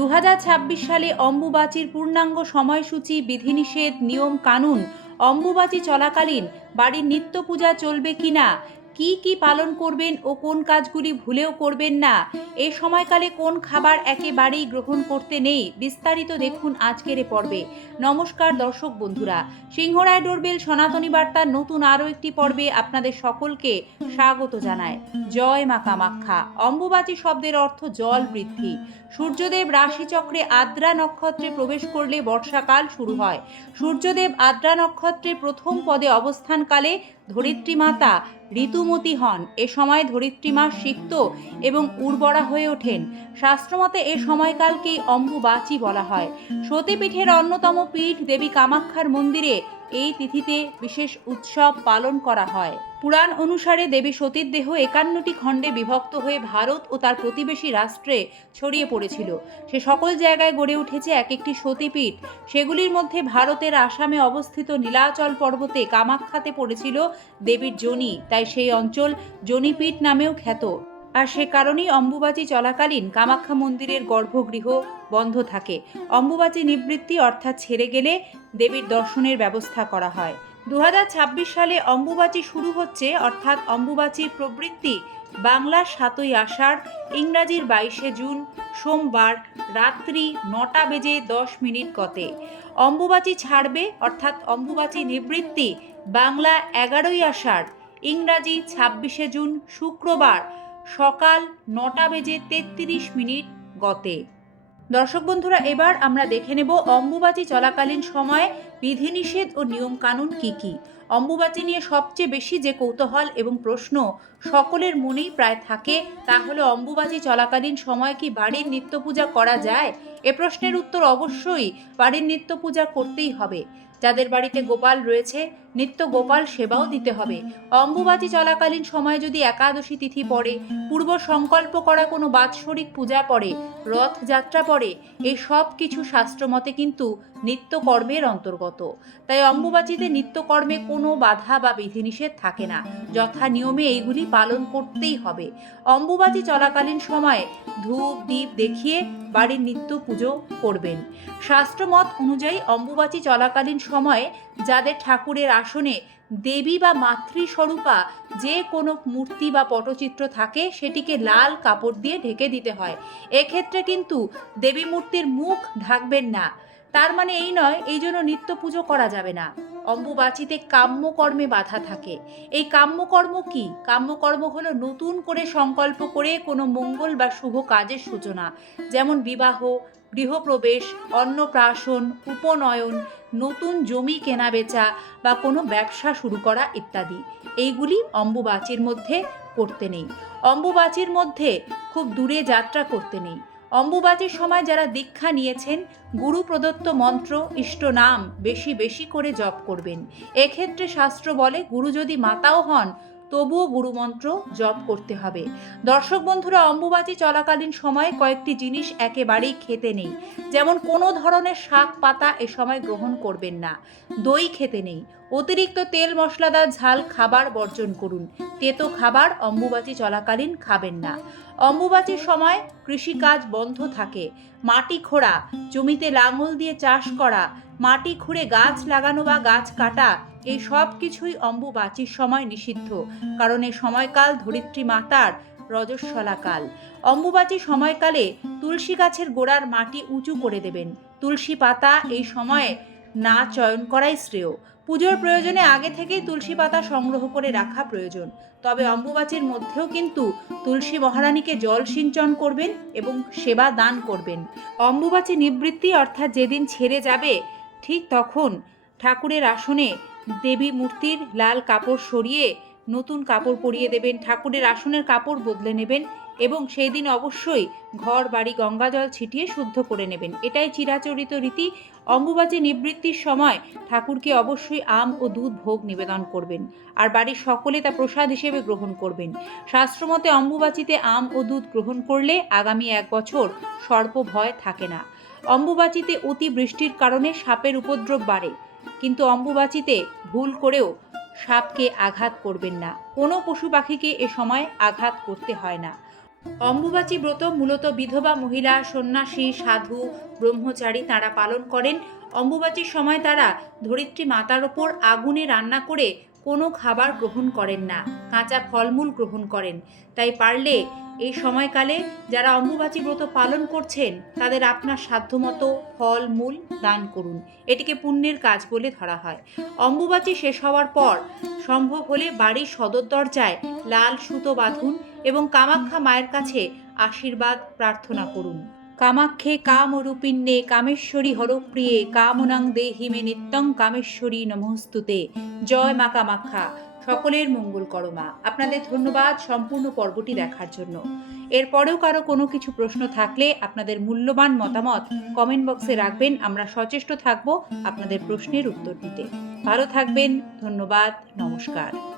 2026 সালে অম্বুবাচীর পূর্ণাঙ্গ সময়সূচি, বিধিনিষেধ, নিয়ম কানুন, অম্বুবাচী চলাকালীন বাড়ির নিত্য পূজা চলবে কিনা, কি পালন করবেন ও কোন কাজগুলি ভুলেও করবেন না, এই সময়কালে কোন খাবার একেবারেই গ্রহণ করতে নেই, বিস্তারিত দেখুন আজকের এ পর্বে। নমস্কার দর্শক বন্ধুরা, সিংহরায় ডোরবেল সনাতনী বার্তার নতুন আরও একটি পর্বে আপনাদের সকলকে স্বাগত জানায়। জয় মা কামাখ্যা। অম্বুবাচী শব্দের অর্থ জল বৃদ্ধি। সূর্যদেব রাশিচক্রে আদ্রা নক্ষত্রে প্রবেশ করলে বর্ষাকাল শুরু হয়। সূর্যদেব আদ্রা নক্ষত্রে প্রথম পদে অবস্থানকালে ধরিত্রী মাতা ঋতুমতী হন। এ সময় ধরিত্রী মা সিক্ত এবং উর্বরা হয়ে ওঠেন। শাস্ত্রমতে এ সময়কালকেই অম্বুবাচী বলা হয়। সতীপীঠের অন্যতম পীঠ দেবী কামাখ্যার মন্দিরে এই তিথিতে বিশেষ উৎসব পালন করা হয়। পুরাণ অনুসারে দেবী সতীর দেহ 51টি খণ্ডে বিভক্ত হয়ে ভারত ও তার প্রতিবেশী রাষ্ট্রে ছড়িয়ে পড়েছিল। সে সকল জায়গায় গড়ে উঠেছে এক একটি সতীপীঠ। সেগুলির মধ্যে ভারতের আসামে অবস্থিত নীলাচল পর্বতে কামাখ্যাতে পড়েছিল দেবীর যোনি, তাই সেই অঞ্চল যোনিপীঠ নামেও খ্যাত। আর সে কারণেই অম্বুবাচী চলাকালীন কামাখ্যা মন্দিরের গর্ভগৃহ বন্ধ থাকে। অম্বুবাচী নিবৃত্তি অর্থাৎ ছেড়ে গেলে দেবীর দর্শনের ব্যবস্থা করা হয়। 2026 সালে অম্বুবাচী শুরু হচ্ছে, অর্থাৎ অম্বুবাচীর প্রবৃত্তি বাংলার 7ই আষাঢ়, ইংরাজির 22শে জুন সোমবার রাত্রি 9:10 গতে। অম্বুবাচী ছাড়বে, অর্থাৎ অম্বুবাচী নিবৃত্তি বাংলা 11ই আষাঢ়, ইংরাজি 26শে জুন শুক্রবার সকাল 9:33 গতে। দর্শক বন্ধুরা, এবার আমরা দেখে নেব অম্বুবাচী চলাকালীন সময়ে বিধিনিষেধ ও নিয়ম কানুন কি কি। অম্বুবাচী নিয়ে সবচেয়ে বেশি যে কৌতূহল এবং প্রশ্ন সকলের মনেই প্রায় থাকে, তা হলো অম্বুবাচী চলাকালীন সময় কি বাড়ির নিত্য পূজা করা যায়। এ প্রশ্নের উত্তর অবশ্যই বাড়ির নিত্য পূজা করতেই হবে। যাদের বাড়িতে গোপাল রয়েছে, নিত্য গোপাল সেবাও দিতে হবে। অম্বুবাচী চলাকালীন সময়ে যদি একাদশী তিথি পড়ে, পূর্ব সংকল্প করা কোনো বাৎসরিক পূজা পড়ে, রথযাত্রা পড়ে, এই সব কিছু শাস্ত্রমতে কিন্তু নিত্যকর্মের অন্তর্গত। তাই অম্বুবাচীতে নিত্যকর্মে কোনো বাধা বা বিধিনিষেধ থাকে না। যথা নিয়মে এইগুলি পালন করতেই হবে। অম্বুবাচী চলাকালীন সময়ে ধূপ দীপ দেখিয়ে বাড়ির নিত্য পুজো করবেন। শাস্ত্রমত অনুযায়ী অম্বুবাচী চলাকালীন সময়ে যাদের ঠাকুরের আসনে দেবী বা মাতৃস্বরূপা যে কোনো মূর্তি বা পটচিত্র থাকে, সেটিকে লাল কাপড় দিয়ে ঢেকে দিতে হয়। এক্ষেত্রে কিন্তু দেবী মূর্তির মুখ ঢাকবেন না। তার মানে এই নয় এই জন্য নিত্য পুজো করা যাবে না। অম্বুবাচীতে কাম্যকর্মে বাধা থাকে। এই কাম্যকর্ম কি? কাম্যকর্ম হলো নতুন করে সংকল্প করে কোনো মঙ্গল বা শুভ কাজের সূচনা, যেমন বিবাহ, গৃহপ্রবেশ, অন্নপ্রাশন, উপনয়ন, নতুন জমি কেনা বেচা বা কোনো ব্যবসা শুরু করা ইত্যাদি। এইগুলি অম্বুবাচীর মধ্যে করতে নেই। অম্বুবাচীর মধ্যে খুব দূরে যাত্রা করতে নেই। অম্বুবাচীর সময় যারা দীক্ষা নিয়েছেন, গুরু প্রদত্ত মন্ত্র ইষ্ট নাম বেশি বেশি করে জপ করবেন। এক্ষেত্রে শাস্ত্র বলে গুরু যদি মাতাও হন, তবুও গুরুমন্ত্র জপ করতে হবে। দর্শক বন্ধুরা, অম্বুবাচী চলাকালীন সময়ে কয়েকটি জিনিস একেবারেই খেতে নেই। যেমন কোনো ধরনের শাক পাতা এ সময় গ্রহণ করবেন না। দই খেতে নেই। অতিরিক্ত তেল মশলাদার ঝাল খাবার বর্জন করুন। তেতো খাবার অম্বুবাচী চলাকালীন খাবেন না। অম্বুবাচীর সময় কৃষিকাজ বন্ধ থাকে। মাটি খোঁড়া, জমিতে লাঙল দিয়ে চাষ করা, মাটি খুঁড়ে গাছ লাগানো বা গাছ কাটা, এই সব কিছুই অম্বুবাচীর সময় নিষিদ্ধ। কারণ এই সময়কাল ধরিত্রী মাতার রজস্বলাকাল। অম্বুবাচী সময়কালে তুলসী গাছের গোড়ার মাটি উঁচু করে দেবেন। তুলসী পাতা এই সময়ে না চয়ন করাই শ্রেয়। পুজোর প্রয়োজনে আগে থেকেই তুলসী পাতা সংগ্রহ করে রাখা প্রয়োজন। তবে অম্বুবাচীর মধ্যেও কিন্তু তুলসী মহারানীকে জল সিঞ্চন করবেন এবং সেবা দান করবেন। অম্বুবাচী নিবৃত্তি অর্থাৎ যেদিন ছেড়ে যাবে, ঠিক তখন ঠাকুরের আসনে দেবী মূর্তির লাল কাপড় সরিয়ে নতুন কাপড় পরিয়ে দেবেন। ঠাকুরের আসনের কাপড় বদলে নেবেন এবং সেই দিন অবশ্যই ঘর বাড়ি গঙ্গাজল ছিটিয়ে শুদ্ধ করে নেবেন। এটাই চিরাচরিত রীতি। অম্বুবাচী নিবৃত্তির সময় ঠাকুরকে অবশ্যই আম ও দুধ ভোগ নিবেদন করবেন, আর বাড়ির সকলে তা প্রসাদ হিসেবে গ্রহণ করবেন। শাস্ত্রমতে অম্বুবাচীতে আম ও দুধ গ্রহণ করলে আগামী 1 বছর সর্প ভয় থাকে না। অম্বুবাচীতে অতি বৃষ্টির কারণে সাপের উপদ্রব বাড়ে, কিন্তু অম্বুবাচীতে ভুল করেও সাপকে আঘাত করবেন না। কোনো পশু পাখিকে এ সময় আঘাত করতে হয় না। অম্বুবাচী ব্রত মূলত বিধবা মহিলা, সন্ন্যাসী, সাধু, ব্রহ্মচারী তারা পালন করেন। অম্বুবাচীর সময় তারা ধরিত্রী মাতার ওপর আগুনে রান্না করে কোনো খাবার গ্রহণ করেন না, কাঁচা ফলমূল গ্রহণ করেন। তাই পারলে এই সময়কালে যারা অম্বুবাচী ব্রত পালন করছেন তাদের আপনার সাধ্যমতো ফল মূল দান করুন। এটিকে পুণ্যের কাজ বলে ধরা হয়। অম্বুবাচী শেষ হওয়ার পর সম্ভব হলে বাড়ির সদর দরজায় লাল সুতো বাঁধুন এবং কামাখ্যা মায়ের কাছে আশীর্বাদ প্রার্থনা করুন। কামাক্ষে কামরূপিণ্যে কামেশ্বরী হরপ্রিয়ে কামনাং দেহি মে নিত্যং কামেশ্বরী নমস্তুতে। জয় মা কামাখ্যা। সকলের মঙ্গল করো মা। আপনাদের ধন্যবাদ সম্পূর্ণ পর্বটি দেখার জন্য। এরপরেও কারো কোনো কিছু প্রশ্ন থাকলে আপনাদের মূল্যবান মতামত কমেন্ট বক্সে রাখবেন। আমরা সচেষ্ট থাকব আপনাদের প্রশ্নের উত্তর দিতে। ভালো থাকবেন। ধন্যবাদ। নমস্কার।